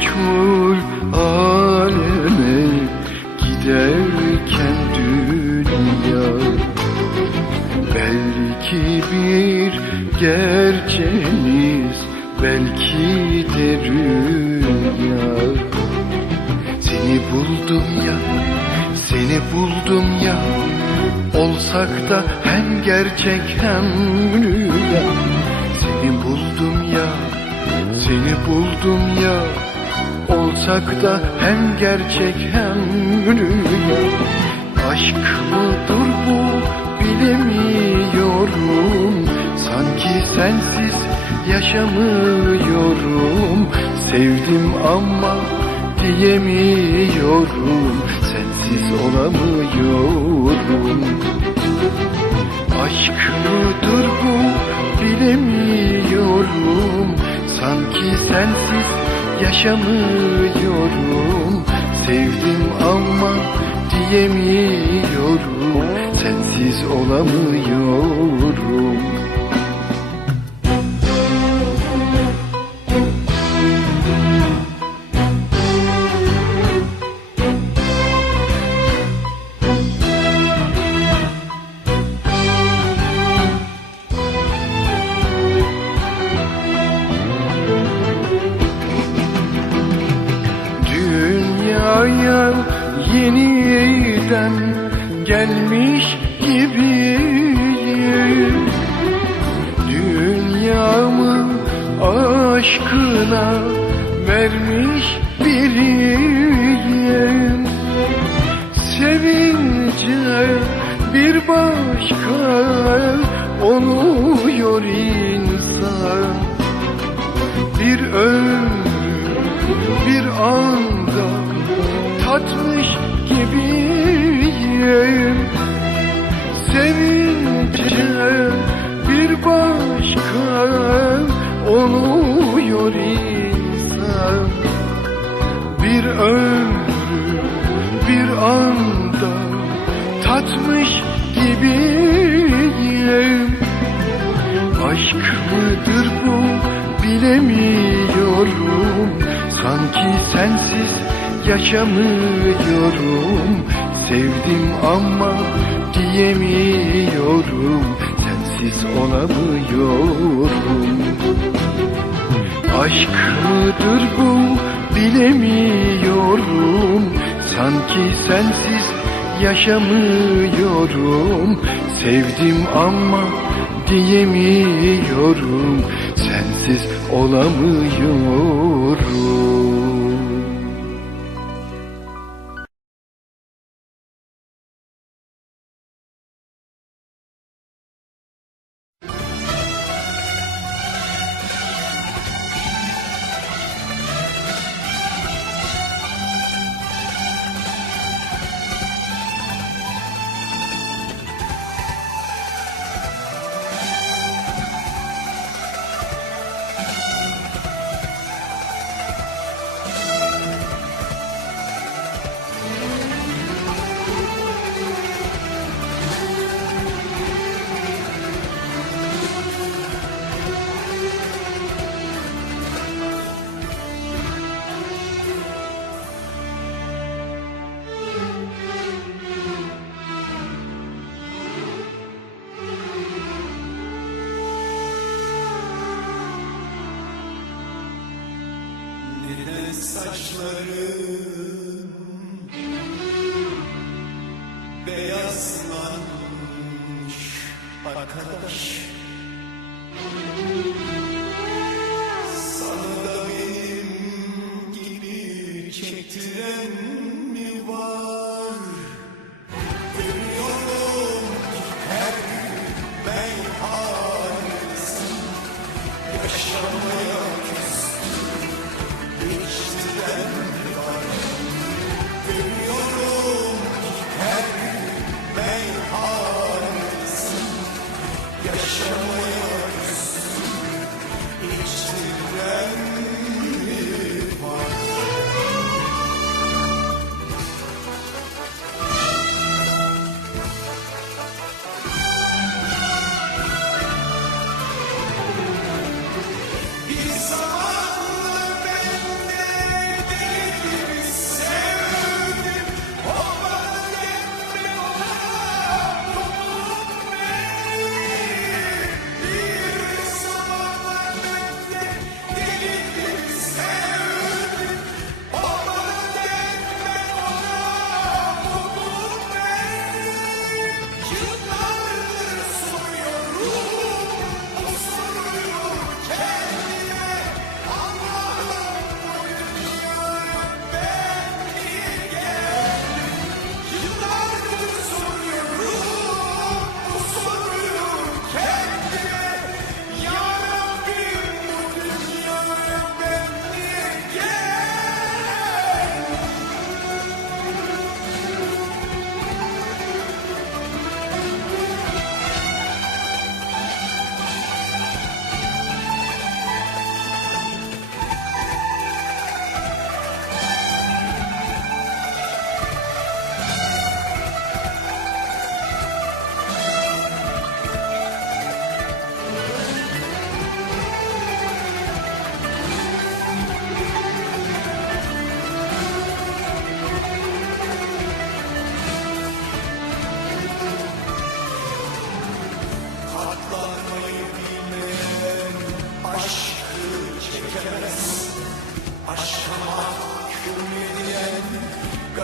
meçhul aleme giderken dünya Belki bir gerçeniz belki de rüya. Seni buldum ya, seni buldum ya Olsak da hem gerçek hem rüya. Seni buldum ya, seni buldum ya. Olsak da hem gerçek hem rüya Aşk mıdır bu bilemiyorum. Sanki sensiz yaşamıyorum. Sevdim ama diyemiyorum. Sensiz olamıyorum. Aşk mıdır bu bilemiyorum. Sanki sensiz yaşamıyorum. Sevdim ama diyemiyorum. Sensiz olamıyorum yeniden gelmiş gibiyim. Dünyamı aşkına vermiş biriyim. Sevince bir başka oluyor insan oluyor insan. Bir ömrü bir anda tatmış gibiyim. Aşk mıdır bu bilemiyorum. Sanki sensiz yaşamıyorum. Sevdim ama diyemiyorum. Sensiz olamıyorum Aşk mıdır bu? Bilemiyorum. Sanki sensiz yaşamıyorum. Sevdim ama diyemiyorum. Sensiz olamıyorum Neden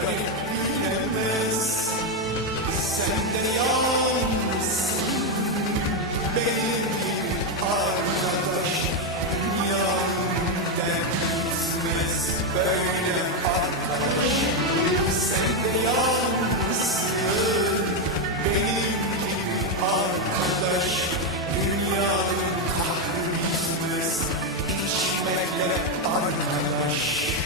garip bilemez benim gibi arkadaş. Dünyanın gitmez içmekle arkadaş.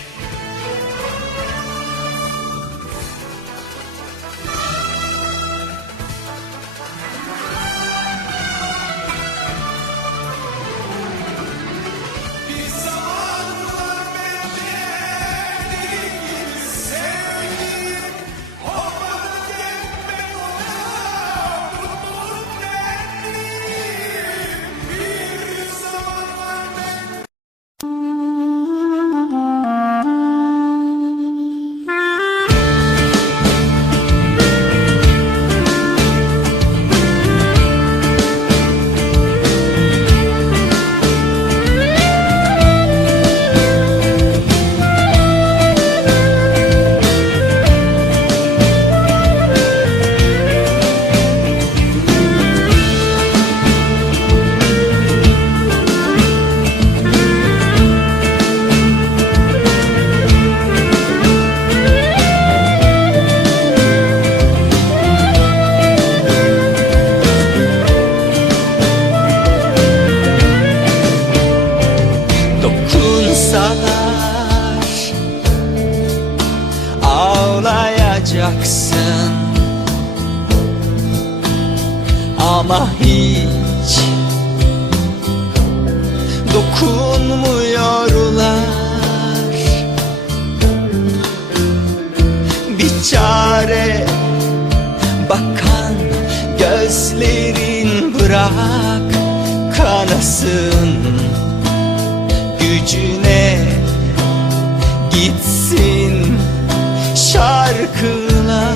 Çare. Bakan gözlerin bırak kanasın. Gücüne gitsin şarkılar.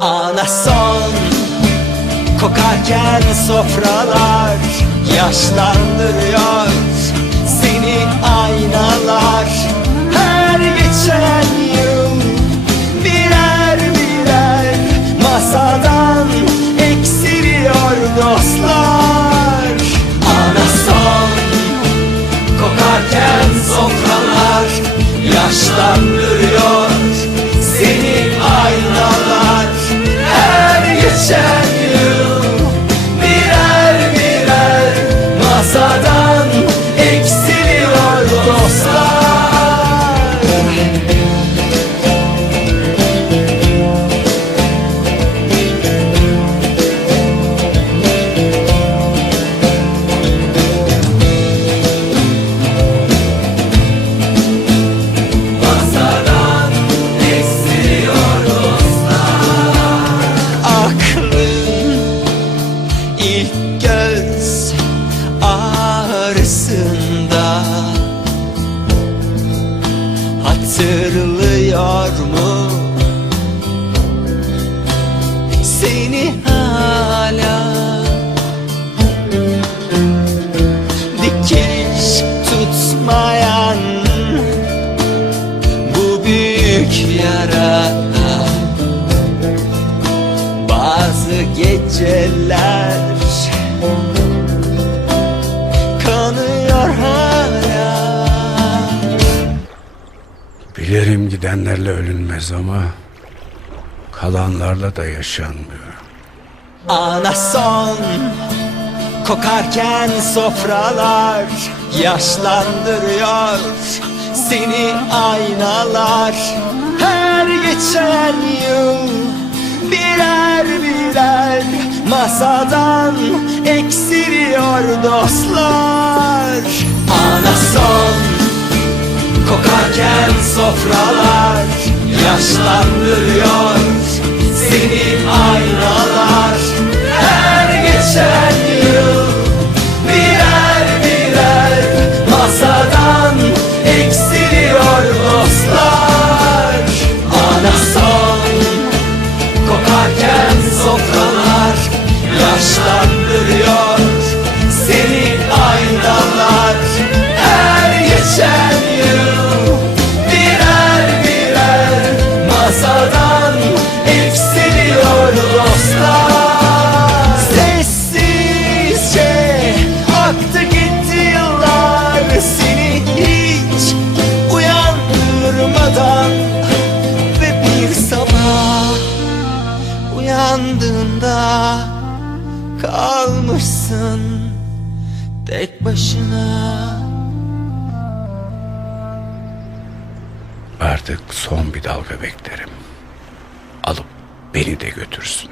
Ana son kokarken sofralar yaşlandırıyor seni aynalar yıl birer birer masadan eksiliyor dostlar. Ana son kokarken sofralar yaşlandırıyor gidenlerle ölünmez ama kalanlarla da yaşanmıyor. Ana son kokarken sofralar yaşlandırıyor seni aynalar her geçen yıl birer birer masadan eksiliyor dostlar Ana son kokarken sofralar yaşlandırıyor Artık son bir dalga beklerim. Alıp beni de götürsün.